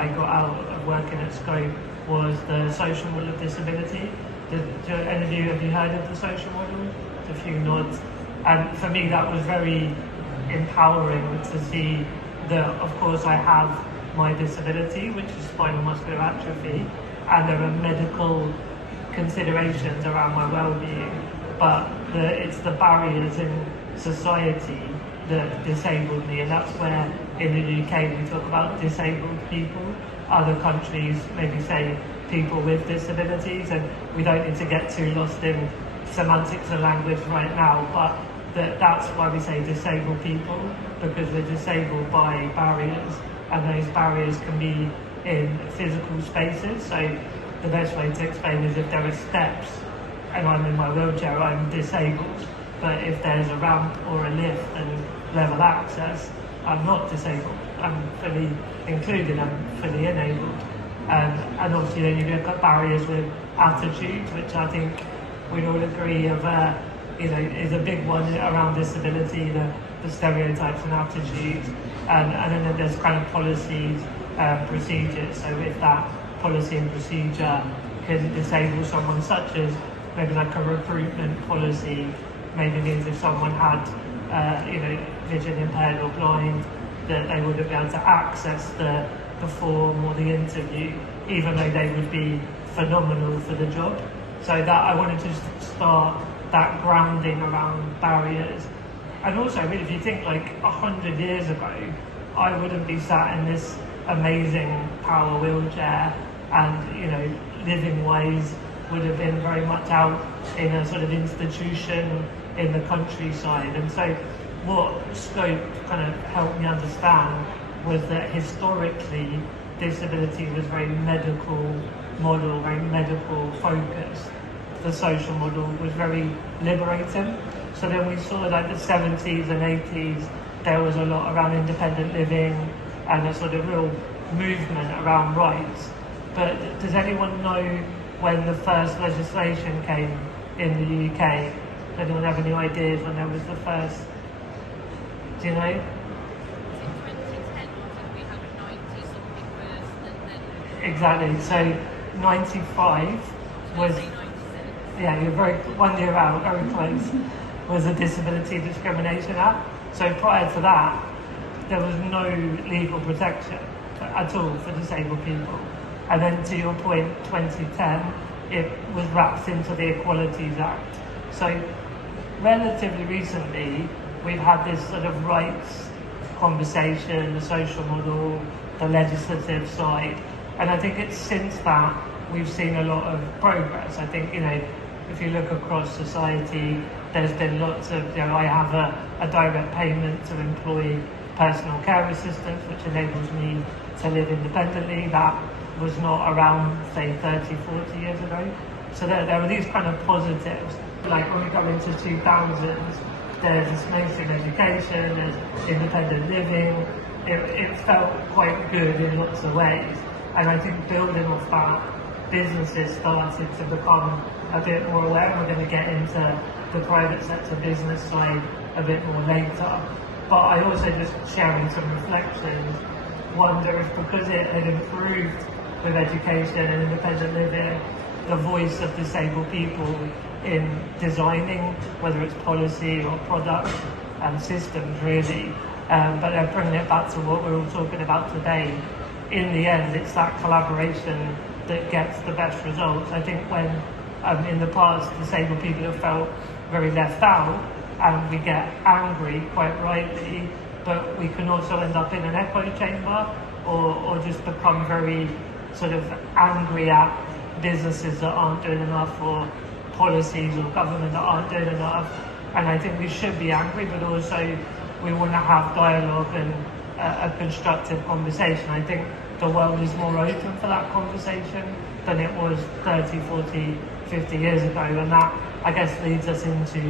I got out of working at Scope was the social model of disability. Do any of you, have you heard of the social model? A few nods. And for me, that was very empowering to see that, of course, I have my disability, which is spinal muscular atrophy, and there are medical considerations around my well-being, but it's the barriers in society that disabled me, and that's where in the UK we talk about disabled people. Other countries maybe say people with disabilities, and we don't need to get too lost in semantics of language right now, but that's why we say disabled people, because we're disabled by barriers, and those barriers can be in physical spaces. So the best way to explain is if there are steps and I'm in my wheelchair, I'm disabled, but if there's a ramp or a lift and level access, I'm not disabled. I'm fully included, I'm fully enabled. And obviously then you look at barriers with attitudes, which I think we'd all agree of, is a big one around disability, the stereotypes and attitudes. And then there's kind of policies, procedures. So if that policy and procedure can disable someone, such as maybe like a recruitment policy, maybe means if someone had, vision impaired or blind, that they wouldn't be able to access the form or the interview, even though they would be phenomenal for the job. So that I wanted to start that grounding around barriers. And also, really, if you think like 100 years ago, I wouldn't be sat in this amazing power wheelchair, and living ways would have been very much out in a sort of institution in the countryside. And so what Scope kind of helped me understand was that historically disability was very medical model, very medical focused. The social model was very liberating. So then we saw like the 70s and 80s, there was a lot around independent living and a sort of real movement around rights. But does anyone know when the first legislation came in the UK? Does anyone have any ideas when there was the first? Do you know? In 2010, we had 90 something first, and then... Exactly. So 95 was... 97. Yeah, you're very 1 year out, very close. Was the Disability Discrimination Act. So prior to that, there was no legal protection at all for disabled people. And then to your point, 2010, it was wrapped into the Equalities Act. So relatively recently, we've had this sort of rights conversation, the social model, the legislative side. And I think it's since that we've seen a lot of progress. I think, if you look across society, there's been lots of, I have a direct payment to employ personal care assistance, which enables me to live independently. That was not around, say, 30, 40 years ago. So there were these kind of positives. Like when we go into 2000s, there's this mainstream education, there's independent living. It felt quite good in lots of ways. And I think building off that, businesses started to become a bit more aware. We're going to get into the private sector business side a bit more later. But I also, just sharing some reflections, wonder if because it had improved with education and independent living, the voice of disabled people in designing, whether it's policy or product and systems really, but they're bringing it back to what we're all talking about today. In the end, it's that collaboration that gets the best results. I think when in the past disabled people have felt very left out, and we get angry quite rightly, but we can also end up in an echo chamber or just become very sort of angry at businesses that aren't doing enough, or policies or government that aren't doing enough. And I think we should be angry, but also we want to have dialogue and a constructive conversation. I think the world is more open for that conversation than it was 30, 40, 50 years ago, and that, I guess, leads us into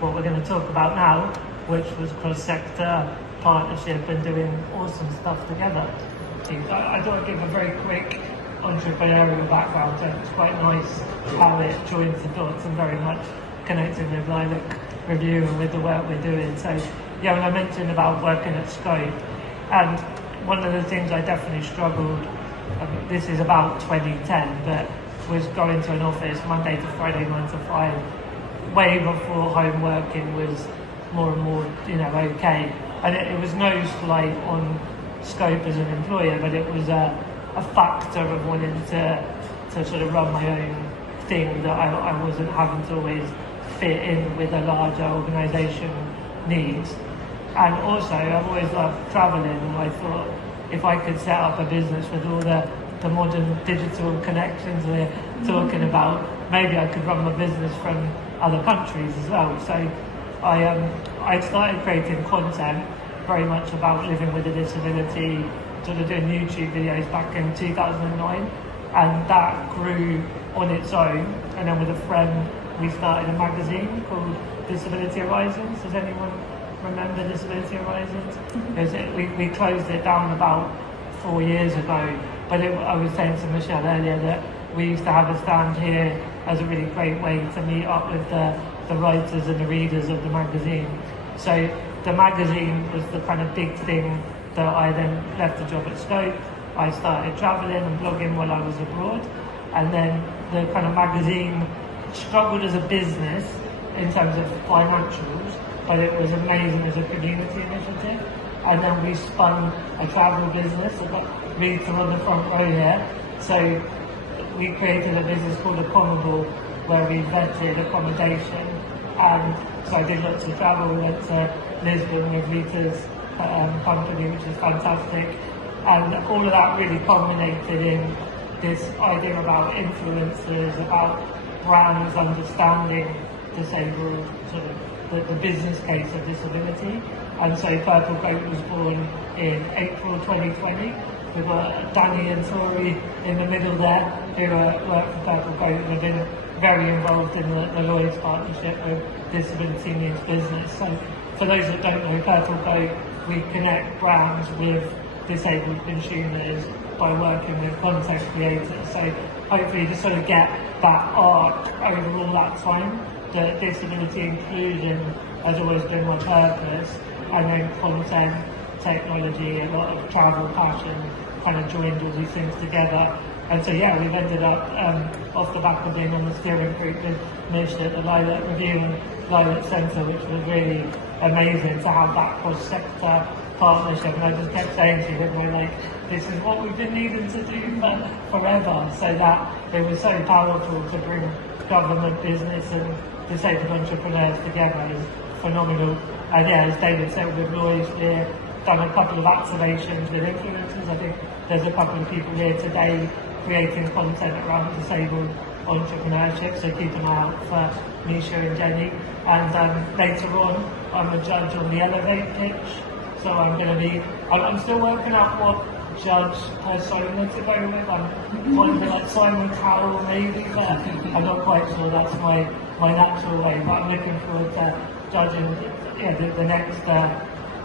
what we're going to talk about now, which was cross-sector partnership and doing awesome stuff together. I thought I'd give a very quick entrepreneurial background, and it's quite nice how it joins the dots and very much connected with Lilac Review and with the work we're doing. So yeah, when I mentioned about working at Scope, and one of the things I definitely struggled this is about 2010, but was going to an office Monday to Friday, 9 to 5, way before home working was more and more, okay. And it was no slight on scope as an employer, but it was a factor of wanting to sort of run my own thing, that I wasn't having to always fit in with a larger organisation needs. And also, I've always loved travelling, and I thought if I could set up a business with all the modern digital connections we're talking about, maybe I could run my business from other countries as well. So I started creating content very much about living with a disability, sort of doing YouTube videos back in 2009, and that grew on its own. And then with a friend, we started a magazine called Disability Horizons. Does anyone remember Disability Horizons? We closed it down about 4 years ago, but I was saying to Michelle earlier that we used to have a stand here as a really great way to meet up with the writers and the readers of the magazine. So the magazine was the kind of big thing that I then left the job at Scope. I started travelling and blogging while I was abroad, and then the kind of magazine struggled as a business in terms of financials, but it was amazing as a community initiative. And then we spun a travel business. I've got Rita on the front row here. So we created a business called Accommodable, where we rented accommodation. And so I did lots of travel. We went to Lisbon with Rita's company, which is fantastic. And all of that really culminated in this idea about influencers, about brands understanding disabled, sort of the business case of disability. And so Purple Goat was born in April 2020. We've got Danny and Tori in the middle there, who work for Purple Goat and have been very involved in the Lloyds partnership with Disability Needs Business. So for those that don't know Purple Goat, we connect brands with disabled consumers by working with content creators. So hopefully to sort of get that arc over all that time, that disability inclusion has always been my purpose, and then content, technology, a lot of travel passion kind of joined all these things together. And so yeah, we've ended up off the back of being on the steering group with Mish at the Lilac Review and Lilac Centre, which was really amazing to have that cross-sector partnership. And I just kept saying to him, like, this is what we've been needing to do for forever. So that it was so powerful to bring government, business and disabled entrepreneurs together is phenomenal. And yeah, as David said, with Lloyds, we've done a couple of activations with influencers. I think there's a couple of people here today creating content around disabled entrepreneurship, so keep an eye out for Misha and Jenny. And later on, I'm a judge on the Elevate pitch, so I'm still working out what judge persona to go with. I'm wondering like Simon Cowell maybe, but I'm not quite sure that's my natural way. But I'm looking forward to judging the next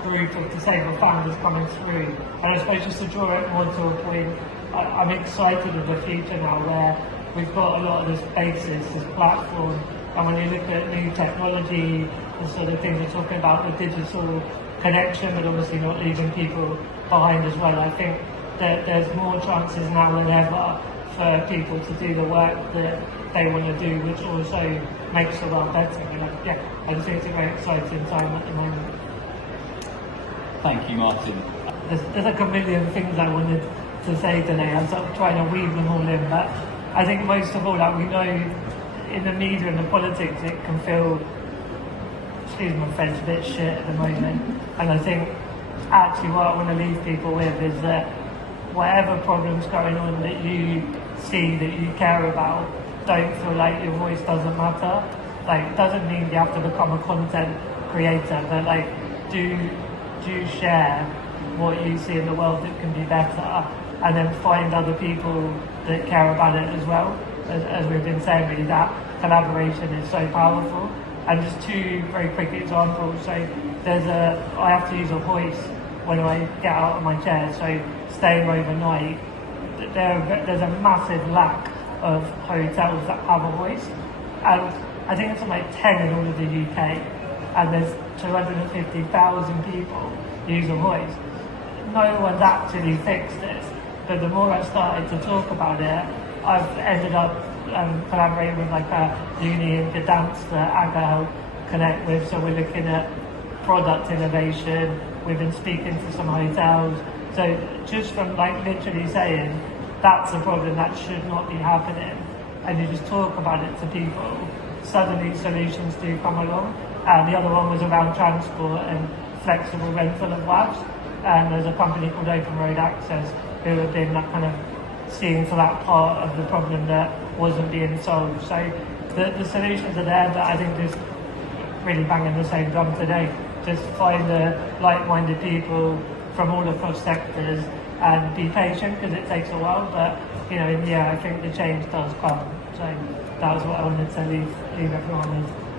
group of disabled families coming through. And I suppose just to draw it more to a point, I'm excited with the future now, where we've got a lot of this basis, this platform, and when you look at new technology, the sort of things we're talking about, the digital connection, but obviously not leaving people behind as well. I think that there's more chances now than ever for people to do the work that they want to do, which also makes the world better. And I just think it's a very exciting time at the moment. Thank you, Martin. There's like a million things I wanted to say today. I'm sort of trying to weave them all in, but I think most of all, like, we know in the media and the politics, it can feel, excuse my French, a bit shit at the moment. And I think actually what I want to leave people with is that whatever problem's going on that you see, that you care about, don't feel like your voice doesn't matter. Like, doesn't mean you have to become a content creator, but like, do share what you see in the world that can be better, and then find other people that care about it as well. As we've been saying, really, that collaboration is so powerful. And just two very quick examples. So I have to use a hoist when I get out of my chair, so staying overnight, there's a massive lack of hotels that have a hoist. And I think it's like 10 in all of the UK, and there's 250,000 people use a hoist. No one's actually fixed this. But the more I started to talk about it, I've ended up collaborating with like a uni in Gdansk that AGA helped connect with. So we're looking at product innovation. We've been speaking to some hotels. So just from like literally saying that's a problem that should not be happening, and you just talk about it to people, suddenly solutions do come along. The other one was around transport and flexible rental of WAVs. And there's a company called Open Road Access who have been like kind of seeing to that part of the problem that wasn't being solved. So the solutions are there, but I think just really banging the same drum today. Just find the like-minded people from all across sectors and be patient because it takes a while. But you know, in the end, I think the change does come. So that was what I wanted to leave everyone with.